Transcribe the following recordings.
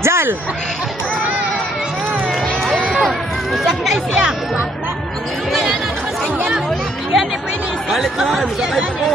Jal! Sakay siya. Yan eh, pwede. Balik ka, sakay pa ko.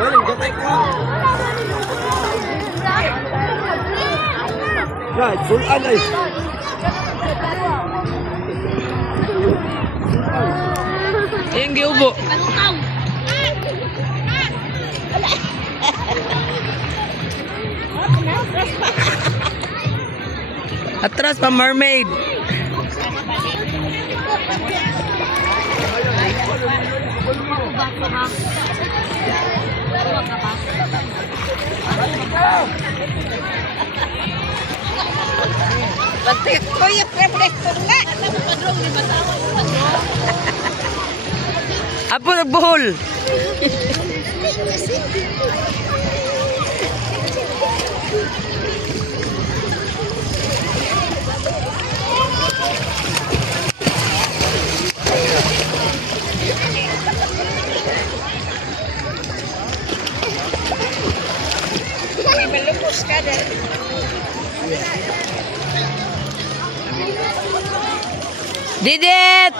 Balik, sakay ka. Guys, sulan ay. Yung giubo. Atras pa mermaid. Batik ko yung reflector na. Apo nagbuhol. Malupos ka din. Didit!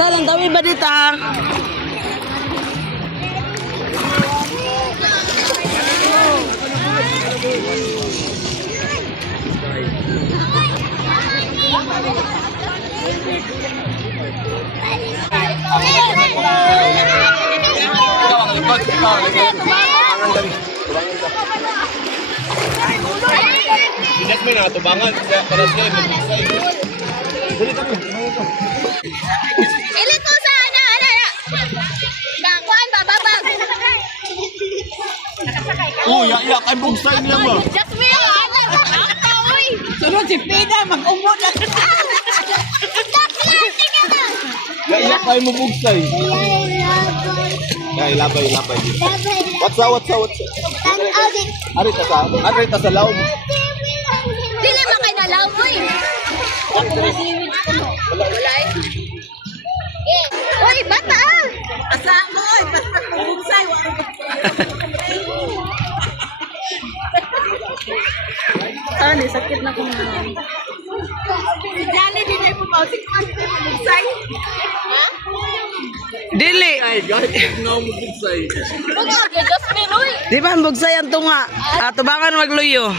Tolong tawi ba dita? Binas mo na, tubangan. Para sila mag-isay. Dali kami. Ilit mo sa ano. Kakuan ba, babag? Oh, yak ay bugsay niya ba? Just me yung ano. Uy! Sunod si Pina, mag-umod na. Yak ay mo bugsay. Kaya labay. What's up? Arita sa laom. Dili man kay nalaw mo eh. Wala eh. Uy, bata! Asa mo eh, basta pumugsay. Ani, sakit na kung si Johnny, di na pumautik man pumugsay. Ha? Dili. Ay, guys, nga mo bugsay. Huwag ka, just me, Roy. Di ba ang bugsay ang tunga? Tubangan magluyo.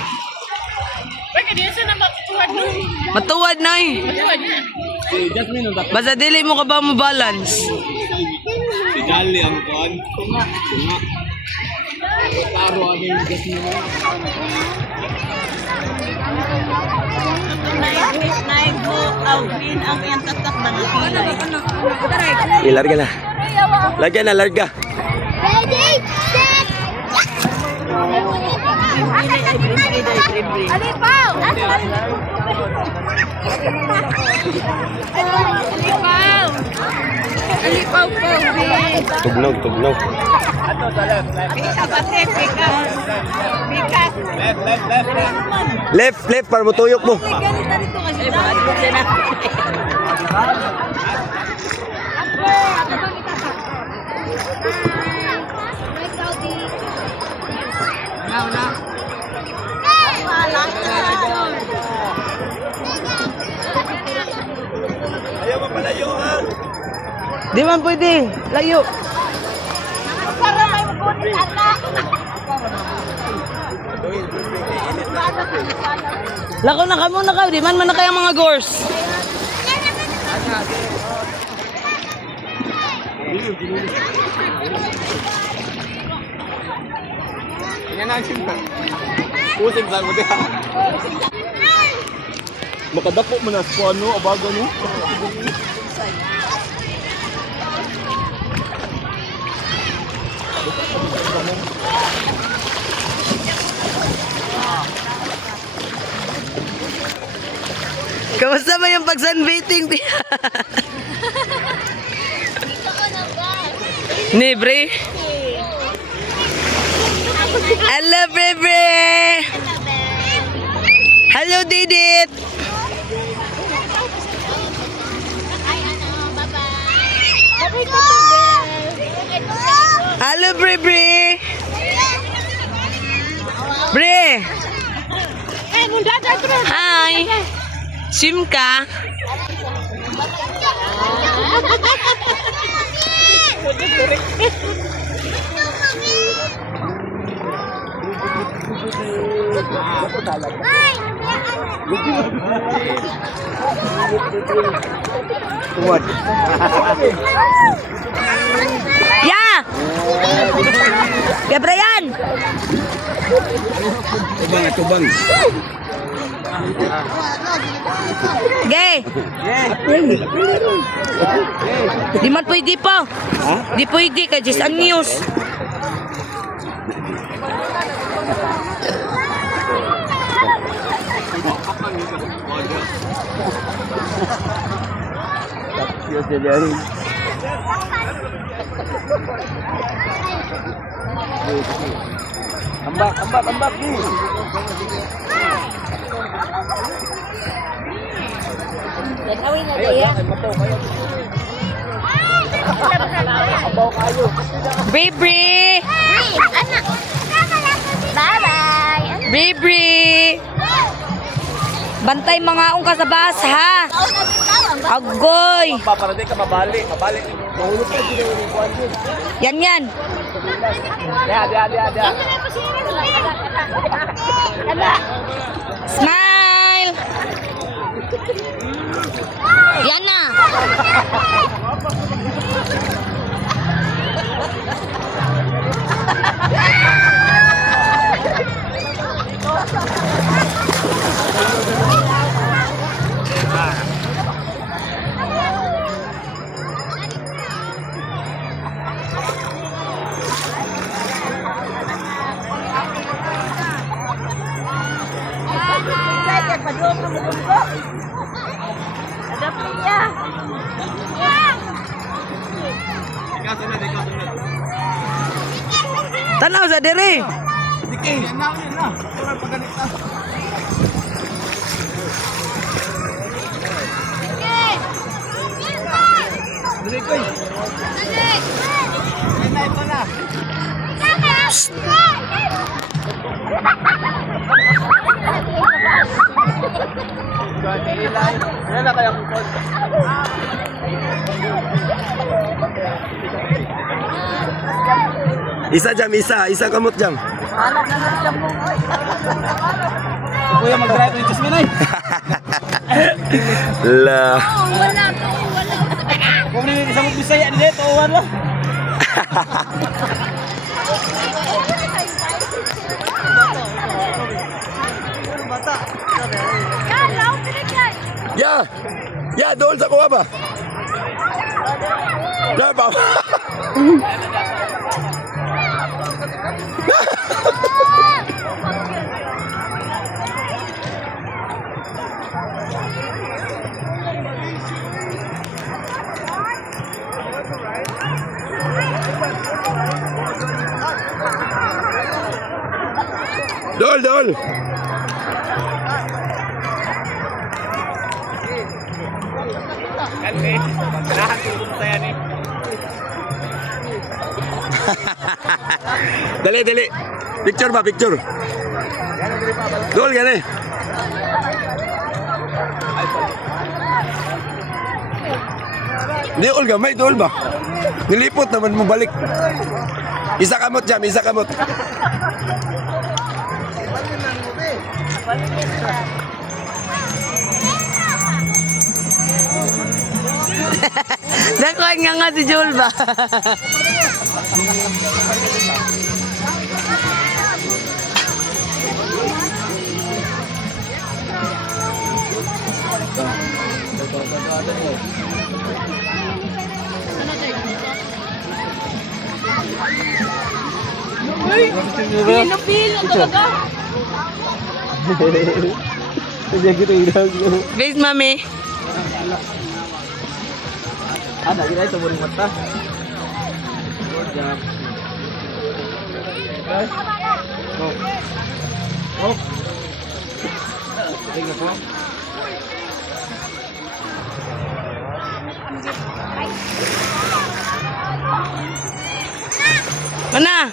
Uy, kanina siya na matutuwad mo. Matuwad na eh. Si Jasmine ang dapat. Basta dili mo ka ba mo balance? Si Jolly ang kuhan. Tunga. Taro ang yung Jasmine. Naig mo, awin ang iyang tatak ba na pilay? Ilarga na. Larga. Ready, set! Alipaw! Alipaw po, Tugnog. Ato sa left. Bikas. Left, para matuyok mo. Ayaw mo palayo ha. Di man pwede. Layo. Para may mabunin anak. Lako na ka muna ka. Di man na kaya mga gors. Yan ang simpa. Pusing sa mo diha. Makadako mo na sa ano, abaga no? Kamusta mo yung pag-sunbathing? Ni, Bre? Hello, Bre! Hello, Didit! Hello, Bre! Bre! Hi! Swim ka? Ya! Ya, Brian! Tubang. Gay! Di man pwede pa. Di pwede ka, just unnews. Ambak. Bri! Bye-bye! Bri! Bantay mga ong ka sa bus, ha? Agoy! Para di ka mabalik. Yan. Dia. Smile! Yan na! Tanaw sa diri. Isa jam, isa kamot jam. Kuya mag-drive ng Jasmine ay. La. Wala. Kung nini isang Bisaya ni dito, wala. Ya, doon sa kuha ba? Ya, ba? Dol. Dali. Picture ba, picture? Dol, gani. Di, Olga, may dol ba? Nilipot naman mo balik. Isa kamot jam, isa kamot. Dakuan nga si Jul ba? Pinapil ang talaga. Kaya kita idag. Base, mami. Ada kita itu boleh mata. Oh. Oh. Tinggal po. Mana?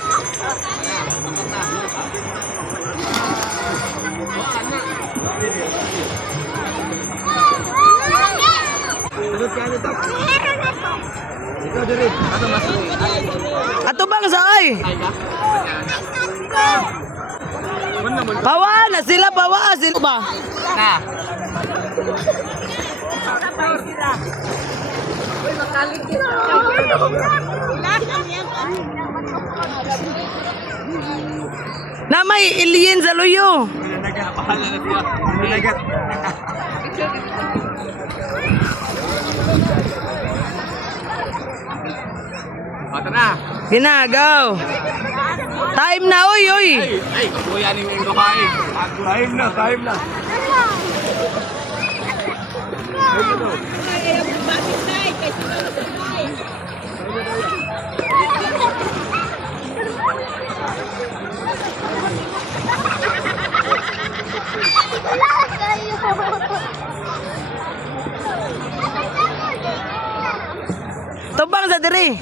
Ikaw diri, ano masuk? Ato bang saay? Bawa na sila, bawa sila ba? Na. Na may alien sa luyo. Nagpahala na siya. Nilagat. Mata na. Ginagaw. Time na, oy, oy. Ay, kapuya ni yung babae. Time na. Tubang sa diri.